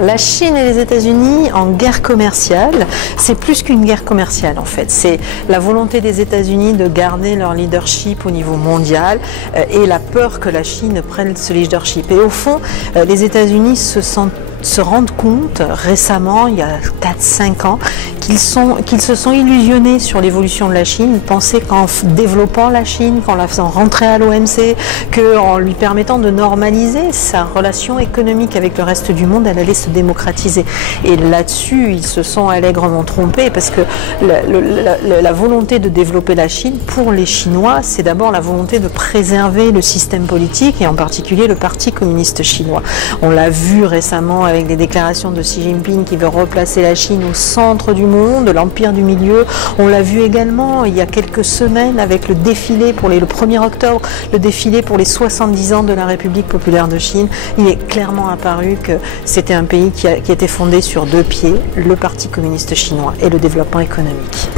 Alors, la Chine et les États-Unis en guerre commerciale, c'est plus qu'une guerre commerciale en fait. C'est la volonté des États-Unis de garder leur leadership au niveau mondial et la peur que la Chine prenne ce leadership. Et au fond, les États-Unis se rendent compte récemment, il y a 4-5 ans, qu'ils se sont illusionnés sur l'évolution de la Chine. Ils pensaient qu'en développant la Chine, qu'en la faisant rentrer à l'OMC, qu'en lui permettant de normaliser sa relation économique avec le reste du monde, elle allait se démocratiser. Et là-dessus, ils se sont allègrement trompés parce que la volonté de développer la Chine, pour les Chinois, c'est d'abord la volonté de préserver le système politique et en particulier le Parti communiste chinois. On l'a vu récemment avec des déclarations de Xi Jinping qui veut replacer la Chine au centre du monde, de l'empire du milieu. On l'a vu également il y a quelques semaines avec le défilé pour le 1er octobre, le défilé pour les 70 ans de la République populaire de Chine. Il est clairement apparu que c'était un pays qui était fondé sur deux pieds, le Parti communiste chinois et le développement économique.